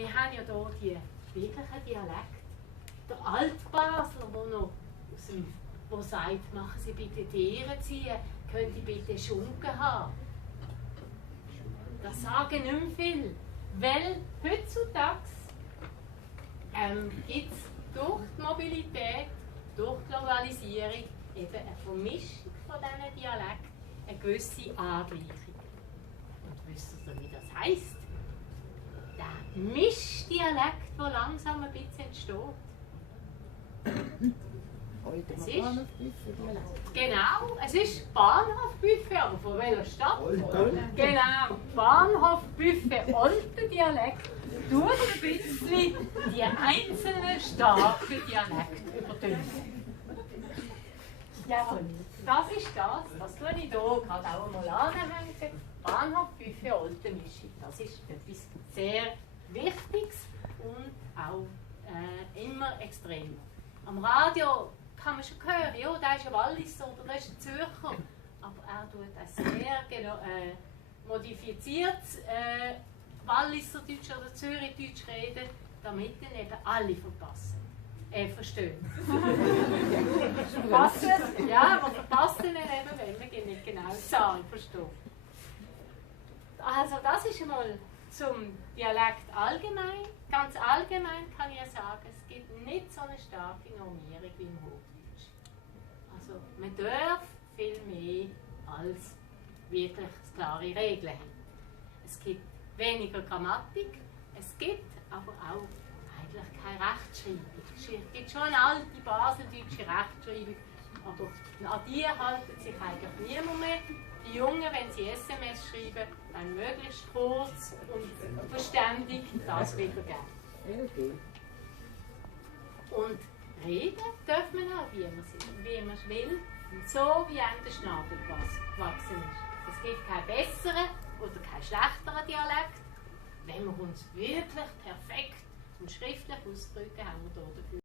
wir haben ja hier die wirklichen Dialekte. Der Altbasler, der sagt, machen Sie bitte die Ehre ziehen, können Sie bitte Schunken haben. Das sagen nicht mehr viel, weil heutzutage gibt es durch die Mobilität, durch die Globalisierung eben eine Vermischung von diesen Dialekten, eine gewisse Angleichung. Und wisst ihr, wie das heisst? Der Mischdialekt, der langsam ein bisschen entsteht. Es ist, genau, es ist Bahnhofbuffet, aber von welcher Stadt? Genau, Bahnhofbuffet, Olten Dialekt, tut ein bisschen die einzelnen starken Dialekte übertönen. Ja, das ist das tue ich hier gerade auch einmal anhängen. Bahnhofbuffet, Olten Mischung, das ist etwas sehr Wichtiges und auch immer extrem. Am Radio kann man schon hören, ja, der ist ein Walliser oder der ist ein Zürcher. Aber er tut ein sehr modifiziert Walliserdeutsch oder Zürichdeutsch reden, damit dann eben alle verstehen. Verpassen? Ja, aber verpassen ihn eben, wenn man nicht genau die Zahl versteht. Also das ist einmal zum Dialekt allgemein. Ganz allgemein kann ich sagen, es gibt nicht so eine starke Normierung wie im Hochdeutsch. Also man darf viel mehr als wirklich klare Regeln haben. Es gibt weniger Grammatik, es gibt aber auch eigentlich keine Rechtschreibung. Es gibt schon eine alte baseldeutsche Rechtschreibung, aber an die halten sich eigentlich niemand mehr. Die Jungen, wenn sie SMS schreiben, dann möglichst kurz und verständig das wiedergeben. Und reden darf man auch, wie man es will, und so wie einem der Schnabel gewachsen ist. Es gibt keinen besseren oder keinen schlechteren Dialekt. Wenn wir uns wirklich perfekt und schriftlich ausdrücken, haben wir hier dafür